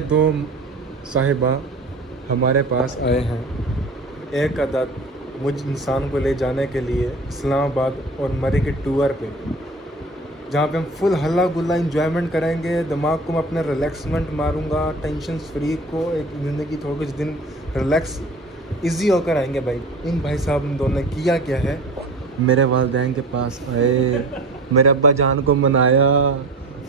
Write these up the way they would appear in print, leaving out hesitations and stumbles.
ये दो साहिबा हमारे पास आए हैं एक अदद मुझ इंसान को ले जाने के लिए इस्लामाबाद और मरी के टूर पे, जहाँ पे हम फुल हल्ला गुल्ला इंजॉयमेंट करेंगे। दिमाग को मैं अपने रिलैक्समेंट मारूंगा, टेंशन फ्री को एक ज़िंदगी थोड़े कुछ दिन रिलैक्स इजी होकर आएंगे। भाई इन भाई साहब ने दोनों ने किया क्या है, मेरे वालिदैन के पास आए, मेरे अब्बा जान को मनाया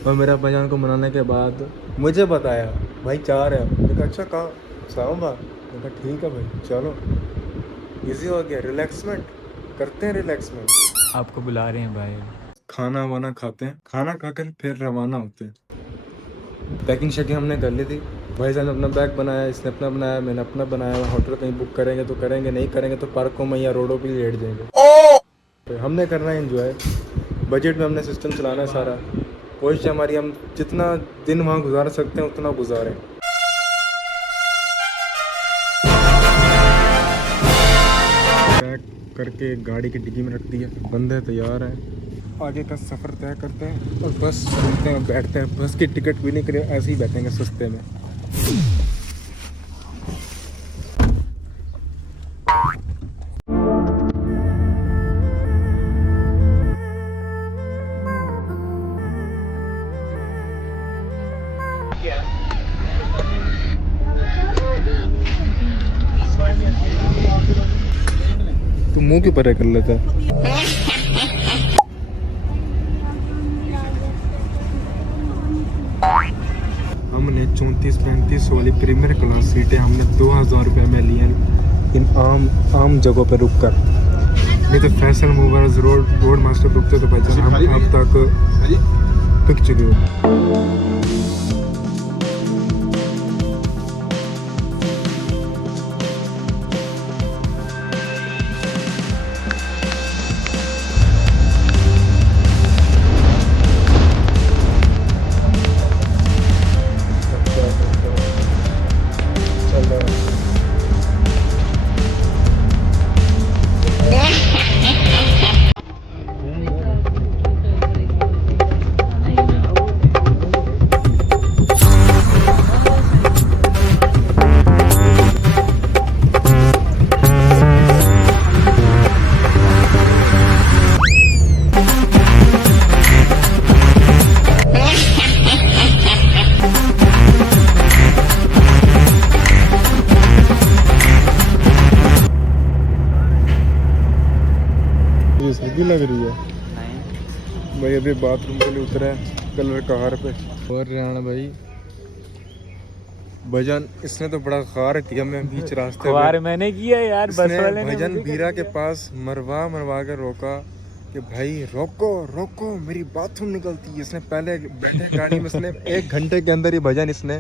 और मेरे अब्बा जान को मनाने के बाद मुझे बताया भाई चार है। मैंने कहा अच्छा कहाँ इस्लामाबाद। मैंने कहा ठीक है भाई चलो, इजी हो गया, रिलैक्समेंट करते हैं रिलैक्समेंट। आपको बुला रहे हैं भाई। खाना वाना खाते हैं, खाना खाकर फिर रवाना होते हैं। पैकिंग शैकिंग हमने कर ली थी। भाई साहब ने अपना बैग बनाया, इसने अपना बनाया, मैंने अपना बनाया। होटल कहीं बुक करेंगे तो करेंगे, नहीं करेंगे तो पार्कों में या रोडों पर लेट जाएंगे। तो हमने करना है एंजॉय, बजट में हमने सिस्टम चलाना है सारा। कोशिश हमारी हम जितना दिन वहाँ गुजार सकते हैं उतना गुजारें। पैक करके गाड़ी की डिग्गी में रख दिया, बंदे तैयार हैं, आगे का सफ़र तय करते हैं और बस चलते हैं, बैठते हैं। बस की टिकट भी नहीं करे, ऐसे ही बैठेंगे सस्ते में। तू मुंह क्यों परे कर लेता है? हमने 34-35 वाली प्रीमियर क्लास सीटें हमने 2000 रुपये में ली हैं इन आम जगहों पर रुक कर। नहीं तो फैसल मूवर्स रोड मास्टर रुकते तो भाई हम अब तक पिक चुके हो। ये सर्दी लग रही है भाई। अभी बाथरूम के लिए उतरा है कलर कार पे। और रियाना भाई भजन इसने तो बड़ा खार किया। मैं बीच रास्ते ख्वार मैंने किया यार, बस वाले ने भजन मुझे बीरा के पास मरवा के रोका कि भाई रोको रोको मेरी बाथरूम निकलती है। इसने पहले बैठे गाड़ी में, इसने 1 घंटे के अंदर ही भजन इसने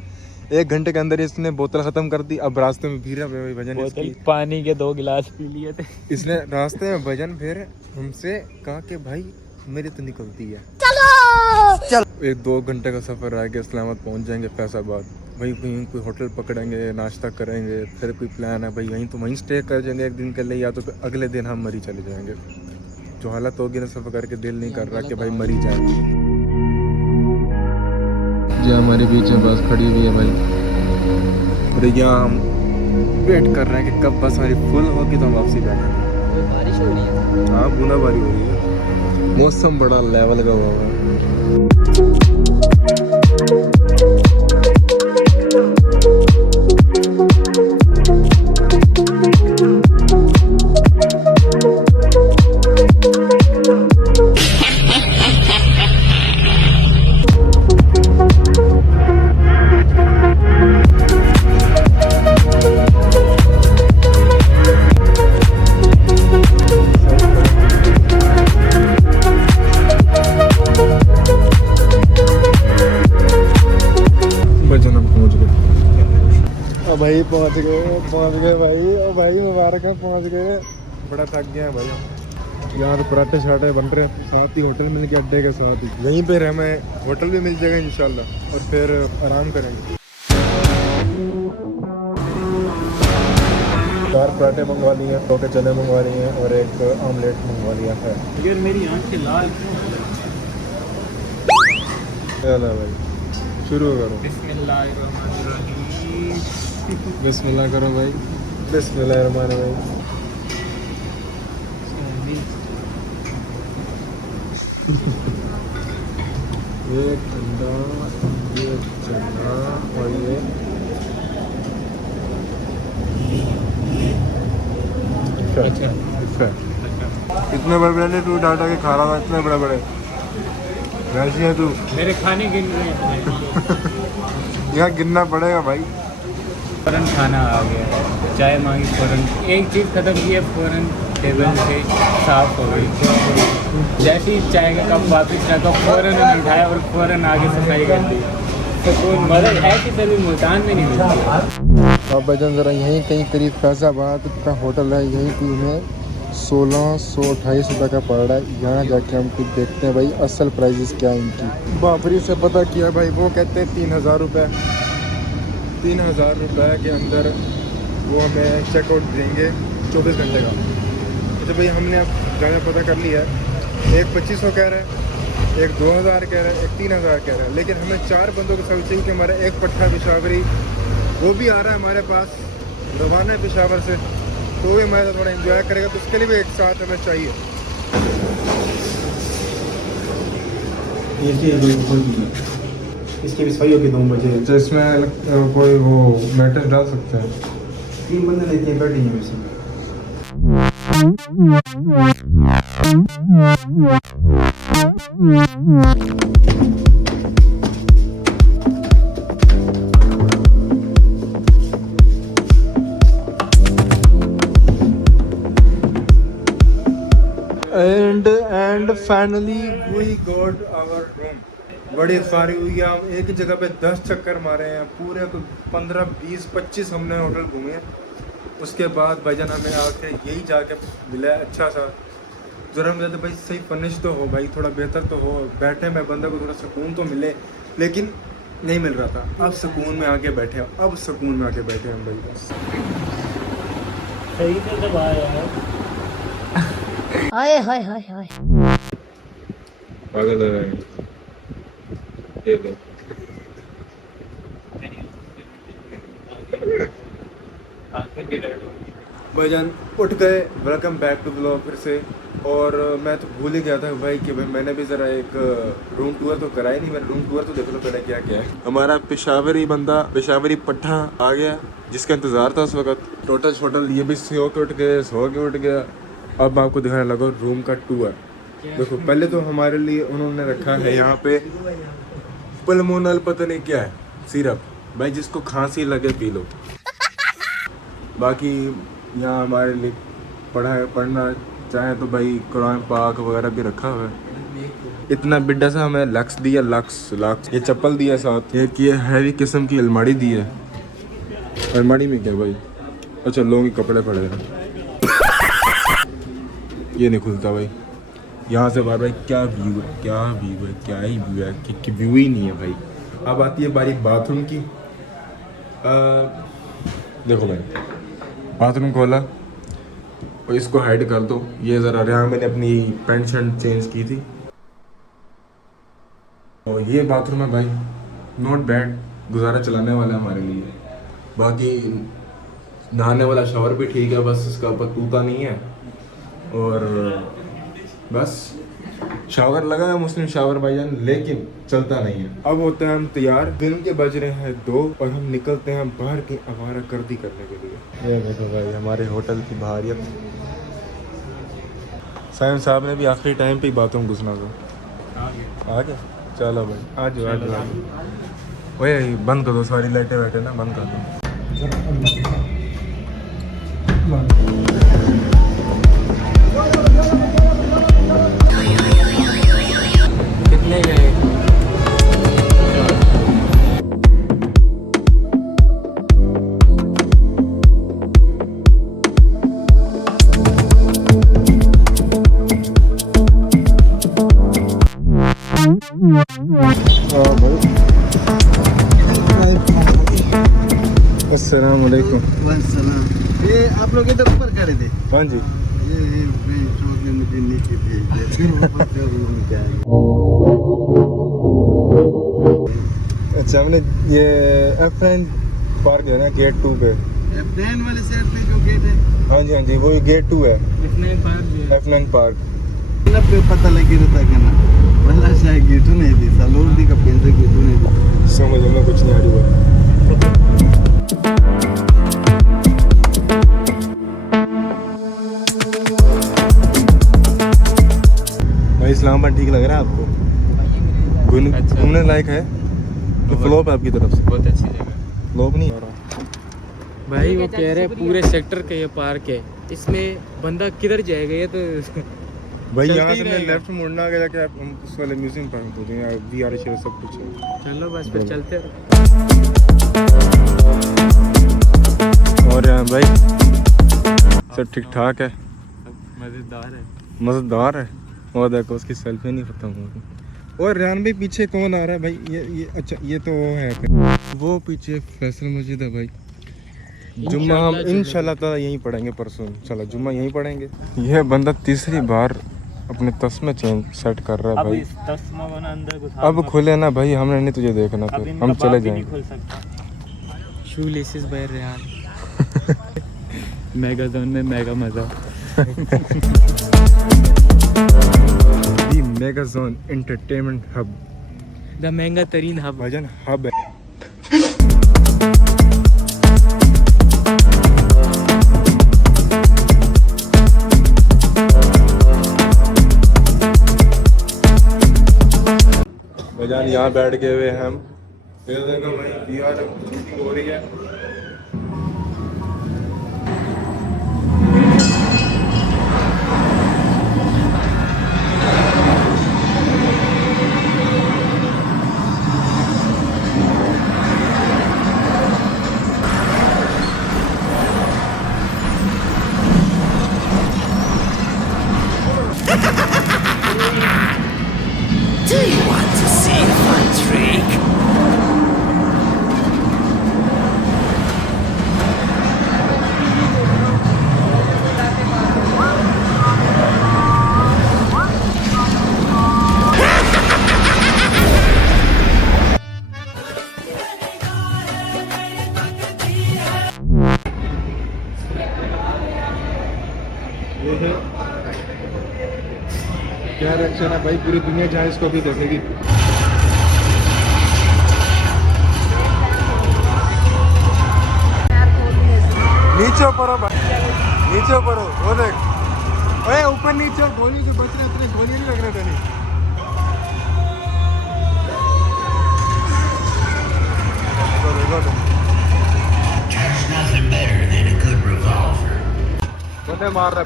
1 घंटे के अंदर ही इसने बोतल खत्म कर दी। अब रास्ते में भीरा भजन बोतल इसकी पानी के 2 गिलास पी लिए थे। इसने रास्ते में भजन फिर हमसे कहा कि भाई मेरी तो निकलती है, चलो 1-2 घंटे का सफर रह गया, इस्लामाबाद पहुंच जाएंगे फैसलाबाद। वहीं कहीं कोई होटल पकड़ेंगे, नाश्ता करेंगे, फिर कोई प्लान है भाई वहीं तो वहीं स्टे कर जाएंगे 1 दिन के लिए, या तो फिर अगले दिन हम मरी चले जाएंगे। जो हालत होगी ना सफर करके दिल नहीं कर रहा कि भाई मरी जाए। जी हमारे बीच में बस खड़ी हुई है भाई, और यहाँ हम वेट कर रहे हैं कि कब बस हमारी फुल होगी तो हम वापसी बैठेंगे। बारिश हो रही है। हाँ बूंदाबांदी हो रही है, मौसम बड़ा लेवल का हुआ है। भाई पहुंच गए भाई। ओ भाई मुबारक है, पहुंच गए। बड़ा थक गया है भाई हम। यहाँ तो पराठे शराठे बन रहे हैं, साथ ही होटल मिल गया अड्डे के साथ ही। यहीं पे हमें होटल भी मिल जाएगा इंशाल्लाह, और फिर आराम करेंगे। 4 पराठे मंगवा लिए हैं, 2 के चने मंगवा लिए हैं और 1 ऑमलेट मंगवा लिया है। यार मेरी आँखें लाल चलो भाई शुरू करो। बिस्मिल्लाहिर्रहमानिर्रहीम। बिस्मिल्लाह करो भाई। बिस्मिल्लाहिर्रहमानिर्रहीम। ये ठंडा, ये चना और ये अच्छा। इतने बड़े बड़े नहीं तू डाटा के खा रहा था, इतने बड़े बड़े वैसी है तू। मेरे खाने गिन रहे हैं। यहाँ गिनना पड़ेगा भाई। फ़ौरन खाना आ गया, चाय मांगी फ़ौरन, एक चीज़ ख़त्म की है फ़ौरन टेबल से साफ़ हो गई। जैसे ही चाय का कप वापस रखा फ़ौरन उन्हें उठाया और फ़ौरन आगे सफाई कर दी। सुकून मतलब ऐसी सभी मुल्तान में नहीं मिलती। अब भाईजान ज़रा यहीं कहीं करीब फैज़ाबाद का होटल है, यहीं पे हमें 1628 रुपये का पड़ रहा है। यहाँ जाके हम कुछ देखते हैं भाई असल प्राइजेस क्या है इनकी। बाबरी से पता किया भाई, वो कहते हैं 3000 रुपये। 3000 रुपये के अंदर वो हमें चेकआउट देंगे 24 घंटे का। तो भाई हमने अब जाने पता कर लिया है, एक 2500 कह रहा है, एक 2000 कह रहा है, एक 3000 कह रहा है। लेकिन हमें 4 बंदों को सब चाहिए कि हमारा एक पट्ठा पेशावरी वो भी आ रहा है हमारे पास, रवाना है पेशावर से, तो भी हमारे साथ थोड़ा एंजॉय करेगा, तो उसके लिए भी एक साथ हमें चाहिए। इसकी भी सफाई होगी 2 बजे। तो इसमें कोई वो मैट्रेस डाल सकते हैं? 3 बंदे लेके बैठे हैं वैसे। And finally we got our room. बड़ी सारी हुई है, हम एक ही जगह पे 10 चक्कर मारे हैं, पूरे 15 20 25 हमने होटल घूमे हैं। उसके बाद भाईजान हमें आके यही जाके मिला है अच्छा सा। जरा हम कहते भाई सही फर्निश तो हो भाई, थोड़ा बेहतर तो हो, बैठने में बंदा को थोड़ा सुकून तो मिले, लेकिन नहीं मिल रहा था। अब सुकून में आके बैठे हैं, अब सुकून में आके बैठे हैं भाई बस। सही से दबाया है। हाय हाय हाय हाय। पागल है ये लो। भाईजान उठ गए, वेलकम बैक टू ब्लॉग फिर से। और मैं तो भूल ही गया था भाई कि भाई मैंने भी ज़रा एक रूम टूर तो कराया नहीं। मैंने रूम टूर तो देख लो पहले क्या क्या है। हमारा पेशावरी बंदा, पेशावरी पट्ठा आ गया जिसका इंतज़ार था उस वक्त। टोटल शोटल ये भी सो के उठ गए, सो के उठ गया। अब मैं आपको दिखाने लगा रूम का टूर। देखो पहले तो हमारे लिए उन्होंने रखा है यहाँ पे पल्मोनल पता नहीं क्या है सिरप, भाई जिसको खांसी लगे पी लो। बाकी यहाँ हमारे लिए पढ़ना चाहे तो भाई कुरान पाक वगैरह भी रखा हुआ है। इतना बिड्डा सा हमें लक्स दिया, लक्स ये चप्पल दिया साथ, एक ये हैवी किस्म की अलमारी दी है। अलमारी में क्या भाई, अच्छा लोगों के कपड़े पड़े हैं। ये नहीं खुलता भाई। यहाँ से बार भाई क्या व्यू है, क्या व्यू है, क्या ही व्यू है कि व्यू ही नहीं है भाई। अब आती है बारी बाथरूम की। देखो भाई बाथरूम खोला और इसको हाइड कर दो। ये ज़रा यहाँ मैंने अपनी पैंट शर्ट चेंज की थी। और ये बाथरूम है भाई, नॉट बैड, गुजारा चलाने वाला है हमारे लिए। बाकी नहाने वाला शावर भी ठीक है, बस इसका पतूता नहीं है। और बस शावर लगा है मुस्लिम शावर भाईजान, लेकिन चलता नहीं है। अब होते हैं हम तैयार, दिन के बज रहे हैं 2 और हम निकलते हैं बाहर की आवारागर्दी करने के लिए। ये देखो भाई हमारे होटल की बाहरियत। साइम साहब ने भी आखिरी टाइम पे ही बातों में घुसना था। आ गया, चलो भाई आ जाओ। वही बंद कर दो सारी लाइटें वाइटें ना, बंद कर दो। कितने गए? अस्सलाम वालेकुम। ये आप लोग इधर ऊपर खड़े थे। हाँ जी, ये मुझे नीचे भेज दिया, फिर ऊपर का रूम क्या है। अच्छा हमने ये F9 पार्क है ना गेट 2 पे। F9 वाले साइड पे जो गेट है हाँ जी वो गेट 2 है इतने पार्क भी है। F9 park. मतलब पे पता लगी रहता कहना वाला शायद गेट नहीं थी सालोर दी का पेंसे गेट नहीं थी समझ में कुछ नहीं आ रही है। भाई इस्लामाबाद ठीक लग रहा है आपको? अच्छा। घूमने लायक है? तो फ्लॉप है आपकी तरफ से? बहुत अच्छी जगह। फ्लॉप नहीं हो रहा। भाई वो कह रहे हैं पूरे सेक्टर का ये पार्क है, इसमें बंदा किधर जाएगा ये तो भाई चलते यहाँ ही से रहेगा। लेफ्ट मुड़ना आगे जाके आप हम उस वाले म्यूजियम पार्क में यहाँ VR शेयर सब कुछ है। चलो बस फिर चलते हैं। और यहाँ भाई सब ठीक ठाक है, मज़ेदार है। मज़ेदार है। और देखो उसकी सेल्फी नहीं खत्म हो रही। और रेहान भाई पीछे कौन आ रहा है भाई? ये अच्छा ये तो वो है, वो पीछे फैसल मस्जिद है भाई। जुम्मा हम इंशाल्लाह ताला यहीं पढ़ेंगे परसों। चलो जुम्मा यहीं पढ़ेंगे। यह बंदा तीसरी बार अपने तस्मे चेंज सेट कर रहा है अब भाई। इस तस्मा को ना अंदर घुसा अब खुले ना भाई, हमने नहीं तुझे देखना, अब फिर इनका हम बाप चले भी नहीं जाएंगे। खोल सकता। Shoe laces by Rehan. Mega zone में मेगा मजा। The mega zone entertainment hub, the महंगा तरीन हब। भाईजान हब है। भाईजान यहाँ बैठ के हुए हम, फिर देखो भाई VR शूटिंग हो रही है। Do you want to see a fun trick? ये है क्या रिएक्शन है भाई, पूरी दुनिया जहाँ इसको भी देखेगी। नीचे ऊपर हो भाई, नीचे ऊपर हो, वो देख। ओए ऊपर नीचे गोली से बच रहे, इतने गोली नहीं लग रहे थे नहीं। देखो तो।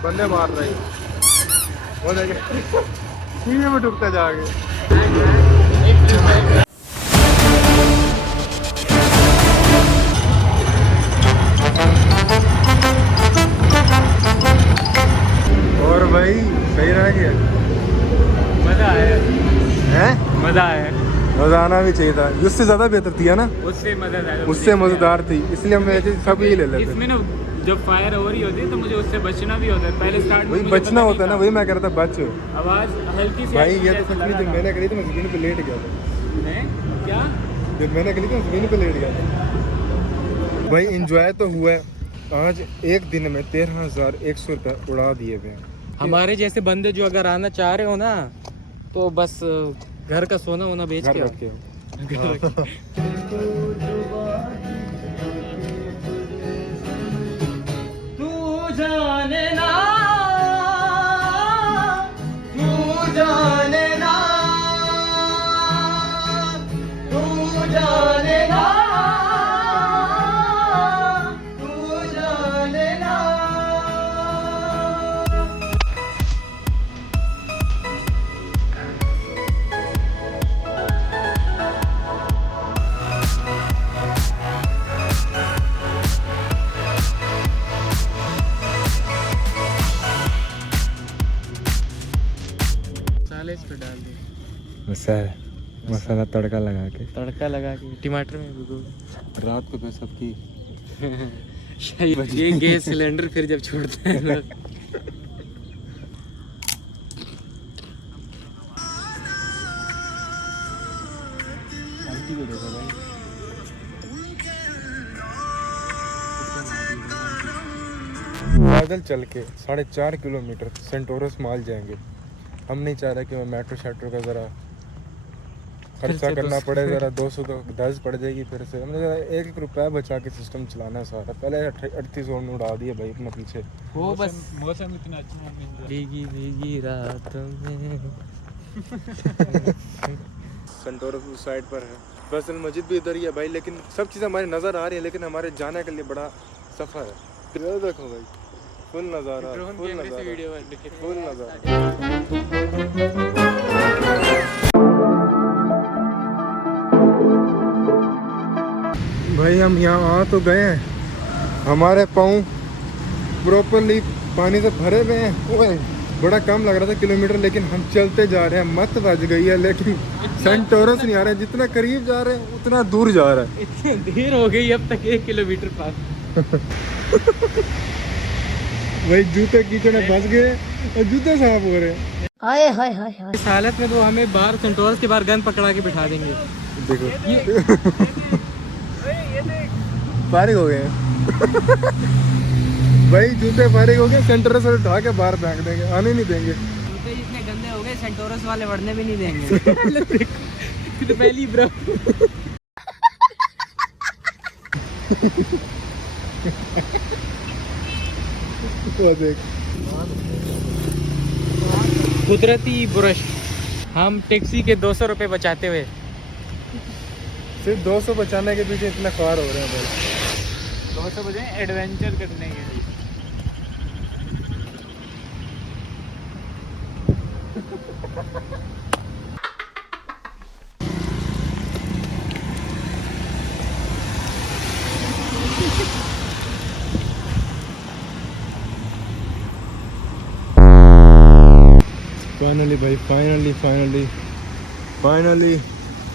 बंदे मार रहे वो देखे सीने में डूबता जाके। और भाई सही रह गया, मजा आया। हैं? मजा आया। मजा आना भी चाहिए था, उससे ज्यादा बेहतर थी है ना, उससे मजेदार। उससे मजेदार थी, इसलिए हम ऐसे सब ही ले लेते। इसमें ना जब फायर हो रही होती है तो मुझे उससे बचना भी होता है। पहले स्टार्ट में वही मुझे बचना पता होता है ना, नहीं वही मैं कह रहा था बच। था। आवाज हल्की सी भाई आई, ये तो जैसे तकलीफ लगा जब था। मैंने करी थी मैं जमीन पे लेट गया था। मैं क्या? जब मैंने करी थी मैं जमीन पे लेट गया था। भाई एंजॉय तो हुआ है, आज एक दिन में 13,100 रुपये उड़ा दिए हुए हैं। हमारे जैसे बंदे जो अगर आना चाह रहे हो ना तो बस घर का सोना वोना बेच घर के रख के आओ। तू जाने ना, तू जाने ना, तू जाने ना, तू जाने ना। मसाले इस पे डाल दे, मसाला तड़का लगा के तड़का लगा के टमाटर में भिगो। रात को तो सबकी शायद ये गैस सिलेंडर फिर जब छोड़ता है ना। आंटी को देखो भाई। पैदल चल के 4.5 किलोमीटर सेंटोरस मॉल जाएंगे। हम नहीं चाह रहे कि मैं मेट्रो शेट्रो का ज़रा खर्चा करना पड़े, ज़रा 200 तो 10 पड़ जाएगी फिर से। हमने ज़रा 1 रुपया बचा के सिस्टम चलाना है सारा। पहले 3800 में उड़ा दिया भाई अपना पीछे। वो बस मौसम इतना अच्छा है, भीगी भीगी रातों में। सेंटोरस उस साइड पर है, फैसल मस्जिद भी इधर ही है भाई। लेकिन सब चीज़ें हमारी नज़र आ रही है, लेकिन हमारे जाने के लिए बड़ा सफ़र है। फिर देखो भाई फुल नज़ारा, फुल नज़ारा, फुल नज़ारा। भाई हम यहाँ आ तो गए हैं, हमारे पाँव प्रॉपरली पानी से भरे हुए हैं। ओए बड़ा कम लग रहा था किलोमीटर, लेकिन हम चलते जा रहे हैं। मत बज गई है, लेकिन सेंटोरस नहीं आ रहे हैं। जितना करीब जा रहे हैं उतना दूर जा रहा है। इतनी देर हो गई अब तक 1 किलोमीटर पास। भाई जूते कीचड़ में फंस गए और जूते साफ हो रहे हैं। हाय हाय हाय हाय। इस हालत में तो हमें बाहर सेंटोरस के बाहर गन पकड़ा के बिठा देंगे। देखो फारिग हो गए हैं। भाई जूते फारिग हो गए, सेंटोरस से उठा के बाहर फेंक देंगे, आने नहीं देंगे। जूते इतने गंदे हो गए सेंटोरस वाले बढ़ने भी नहीं देंगे। पहली ब्रो वो देख कुदरती ब्रश। हम टैक्सी के 200 रुपये बचाते हुए सिर्फ 200 बचाने के पीछे इतना ख्वार हो रहे हैं भाई। 200 बजे एडवेंचर करने के लिए। फाइनली भाई फाइनली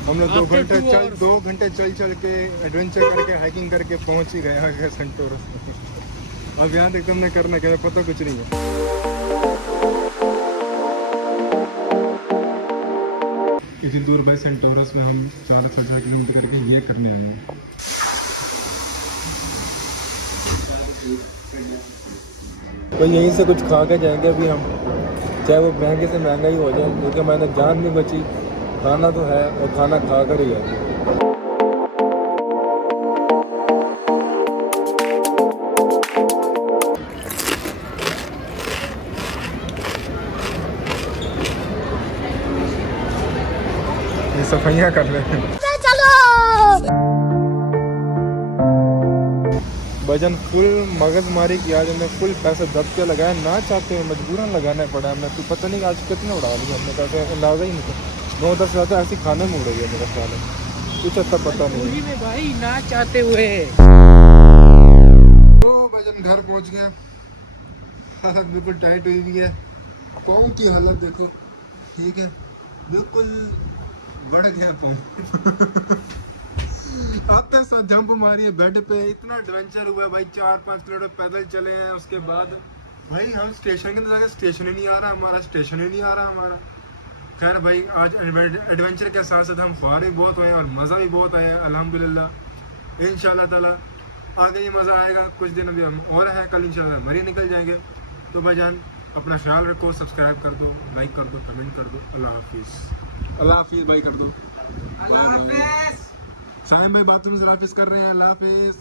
हम लोग 2 घंटे चल के एडवेंचर करके हाइकिंग करके पहुंच ही गए आगे सेंटोरस में। अब यहाँ तक तुमने करना क्या, पता कुछ नहीं है। इतनी दूर भाई सेंटोरस में हम 4 किलोमीटर करके ये करने आए हैं। तो यहीं से कुछ खा के जाएंगे अभी हम, चाहे वो महंगे से महंगा ही हो जाए, क्योंकि मैंने जान नहीं बची। खाना तो है और खाना खा कर ही है। ये सफाइयाँ कर रहे हैं। भजन फुल मगजमारी की, आज हमने फुल पैसे दब के लगाए, ना चाहते हुए मजबूरन लगाना पड़ा हमें। तो पता नहीं आज कितने उड़ा लिए हमने, पैसे अंदाज़ा ही नहीं था। 9-10 ज़्यादा ऐसे खाने में उड़ गया मेरा ख्याल है, कुछ अच्छा पता नहीं में भाई ना चाहते हुए। तो भजन घर पहुंच गए, हालत बिल्कुल टाइट हुई हुई है। पाँव की हालत देखो, ठीक है बिल्कुल बढ़ गया पाँव। आते साथ जंप मारी है बेड पे। इतना एडवेंचर हुआ भाई, 4-5 किलोमीटर पैदल चले हैं। उसके बाद भाई हम स्टेशन के अंदर, स्टेशन ही नहीं आ रहा हमारा, स्टेशन ही नहीं आ रहा हमारा। खैर भाई आज एडवेंचर के साथ साथ हम ख्वार भी बहुत हुए और मज़ा भी बहुत आया अल्हम्दुलिल्लाह। इंशाल्लाह ताला आगे ही मज़ा आएगा। कुछ दिन अभी हम और हैं, कल इंशाल्लाह मरी निकल जाएंगे। तो भाईजान अपना ख्याल रखो, सब्सक्राइब कर दो, लाइक कर दो, कमेंट कर दो। अल्लाह हाफिज़ भाई कर दो। अल्लाह हाफिज़। शाहिद भाई बाथरूम से हाफिज़ कर रहे हैं। अल्लाह हाफिज़।